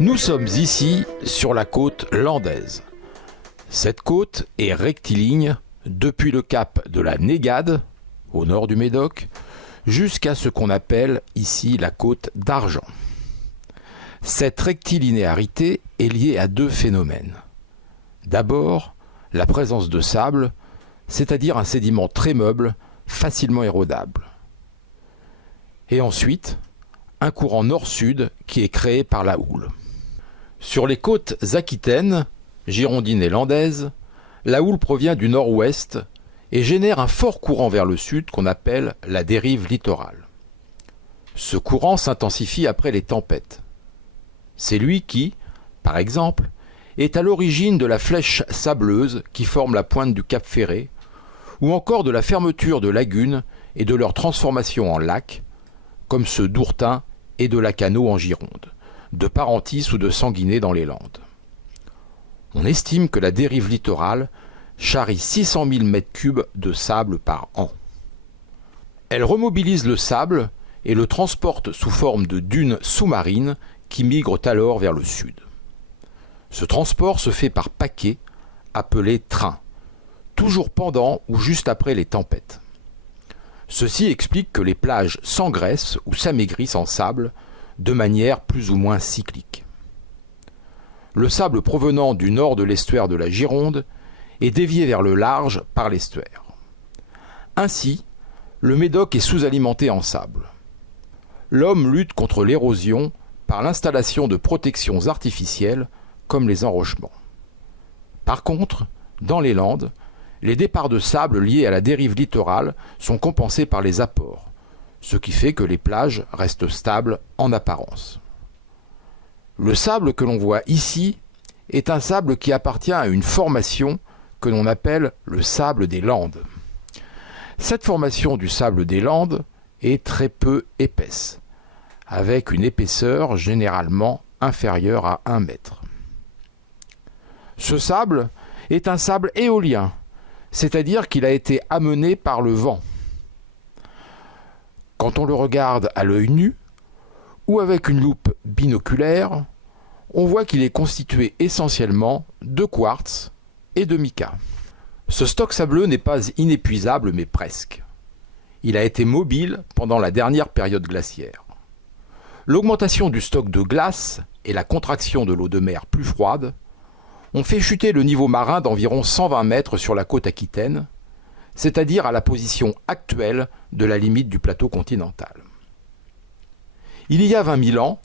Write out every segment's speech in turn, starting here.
Nous sommes ici sur la côte landaise. Cette côte est rectiligne depuis le cap de la Négade, au nord du Médoc, jusqu'à ce qu'on appelle ici la côte d'Argent. Cette rectilinéarité est liée à deux phénomènes. D'abord, la présence de sable, c'est-à-dire un sédiment très meuble, facilement érodable. Et ensuite, un courant nord-sud qui est créé par la houle. Sur les côtes aquitaines, girondines et landaises, la houle provient du nord-ouest et génère un fort courant vers le sud qu'on appelle la dérive littorale. Ce courant s'intensifie après les tempêtes. C'est lui qui, par exemple, est à l'origine de la flèche sableuse qui forme la pointe du Cap Ferré, ou encore de la fermeture de lagunes et de leur transformation en lacs, comme ceux d'Ourtin et de Lacanau en Gironde, de Parentis ou de Sanguinet dans les Landes. On estime que la dérive littorale charrie 600 000 m3 de sable par an. Elle remobilise le sable et le transporte sous forme de dunes sous-marines qui migrent alors vers le sud. Ce transport se fait par paquets, appelés trains, toujours pendant ou juste après les tempêtes. Ceci explique que les plages s'engraissent ou s'amaigrissent en sable de manière plus ou moins cyclique. Le sable provenant du nord de l'estuaire de la Gironde est dévié vers le large par l'estuaire. Ainsi, le Médoc est sous-alimenté en sable. L'homme lutte contre l'érosion par l'installation de protections artificielles comme les enrochements. Par contre, dans les Landes, les départs de sable liés à la dérive littorale sont compensés par les apports, ce qui fait que les plages restent stables en apparence. Le sable que l'on voit ici est un sable qui appartient à une formation que l'on appelle le sable des Landes. Cette formation du sable des Landes est très peu épaisse, avec une épaisseur généralement inférieure à 1 mètre. Ce sable est un sable éolien, c'est-à-dire qu'il a été amené par le vent. Quand on le regarde à l'œil nu ou avec une loupe binoculaire, on voit qu'il est constitué essentiellement de quartz et de mica. Ce stock sableux n'est pas inépuisable, mais presque. Il a été mobile pendant la dernière période glaciaire. L'augmentation du stock de glace et la contraction de l'eau de mer plus froide ont fait chuter le niveau marin d'environ 120 mètres sur la côte aquitaine, c'est-à-dire à la position actuelle de la limite du plateau continental. Il y a 20 000 ans,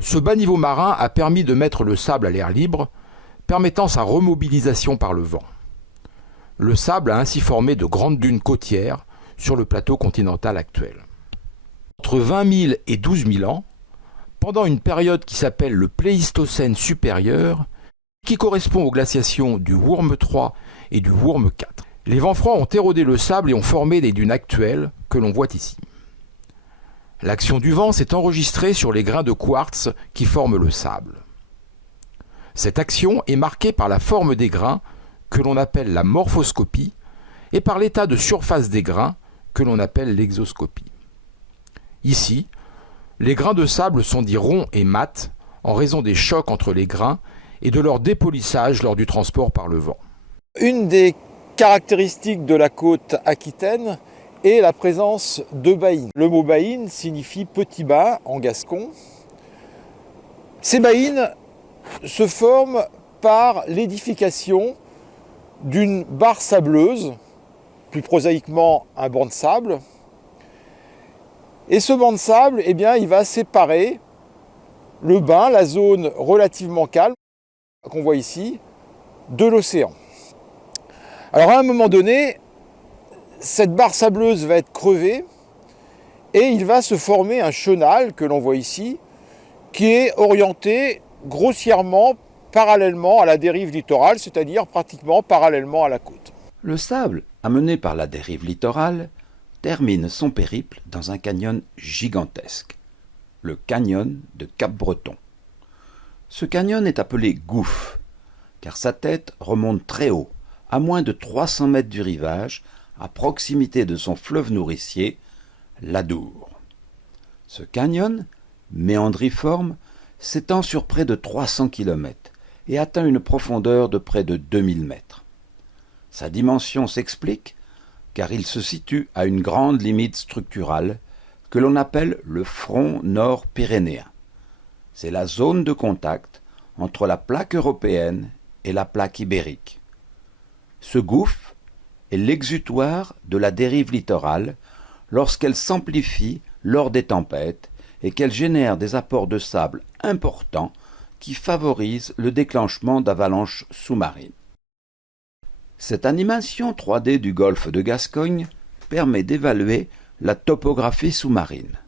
ce bas niveau marin a permis de mettre le sable à l'air libre, permettant sa remobilisation par le vent. Le sable a ainsi formé de grandes dunes côtières sur le plateau continental actuel. Entre 20 000 et 12 000 ans, pendant une période qui s'appelle le Pléistocène supérieur, qui correspond aux glaciations du Würm III et du Würm IV. Les vents froids ont érodé le sable et ont formé les dunes actuelles que l'on voit ici. L'action du vent s'est enregistrée sur les grains de quartz qui forment le sable. Cette action est marquée par la forme des grains, que l'on appelle la morphoscopie, et par l'état de surface des grains, que l'on appelle l'exoscopie. Ici, les grains de sable sont dits ronds et mats en raison des chocs entre les grains et de leur dépolissage lors du transport par le vent. Une des caractéristiques de la côte aquitaine est la présence de baïnes. Le mot baïne signifie petit bain en gascon. Ces baïnes se forment par l'édification d'une barre sableuse, plus prosaïquement un banc de sable. Et ce banc de sable, eh bien, il va séparer le bain, la zone relativement calme, qu'on voit ici, de l'océan. Alors à un moment donné, cette barre sableuse va être crevée et il va se former un chenal que l'on voit ici, qui est orienté grossièrement parallèlement à la dérive littorale, c'est-à-dire pratiquement parallèlement à la côte. Le sable, amené par la dérive littorale, termine son périple dans un canyon gigantesque, le canyon de Cap-Breton. Ce canyon est appelé gouffre, car sa tête remonte très haut, à moins de 300 mètres du rivage, à proximité de son fleuve nourricier, l'Adour. Ce canyon, méandriforme, s'étend sur près de 300 km et atteint une profondeur de près de 2000 mètres. Sa dimension s'explique car il se situe à une grande limite structurale que l'on appelle le front nord-pyrénéen. C'est la zone de contact entre la plaque européenne et la plaque ibérique. Ce gouffre est l'exutoire de la dérive littorale lorsqu'elle s'amplifie lors des tempêtes et qu'elle génère des apports de sable importants qui favorisent le déclenchement d'avalanches sous-marines. Cette animation 3D du golfe de Gascogne permet d'évaluer la topographie sous-marine.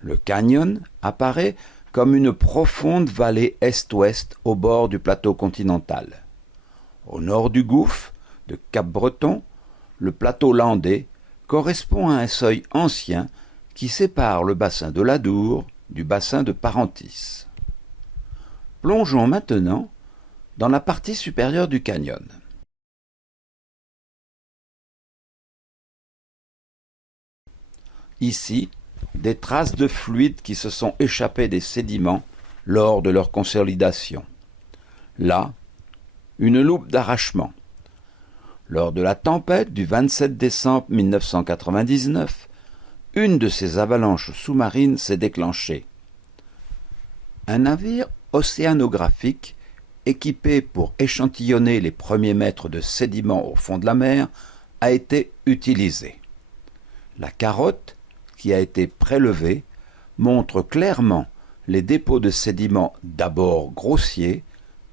Le canyon apparaît comme une profonde vallée est-ouest au bord du plateau continental. Au nord du gouffre, de Cap-Breton, le plateau landais correspond à un seuil ancien qui sépare le bassin de l'Adour du bassin de Parentis. Plongeons maintenant dans la partie supérieure du canyon. Ici, des traces de fluides qui se sont échappés des sédiments lors de leur consolidation. Là, une loupe d'arrachement. Lors de la tempête du 27 décembre 1999, une de ces avalanches sous-marines s'est déclenchée. Un navire océanographique équipé pour échantillonner les premiers mètres de sédiments au fond de la mer a été utilisé. La carotte qui a été prélevée montre clairement les dépôts de sédiments d'abord grossiers,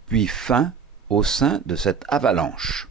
puis fins au sein de cette avalanche.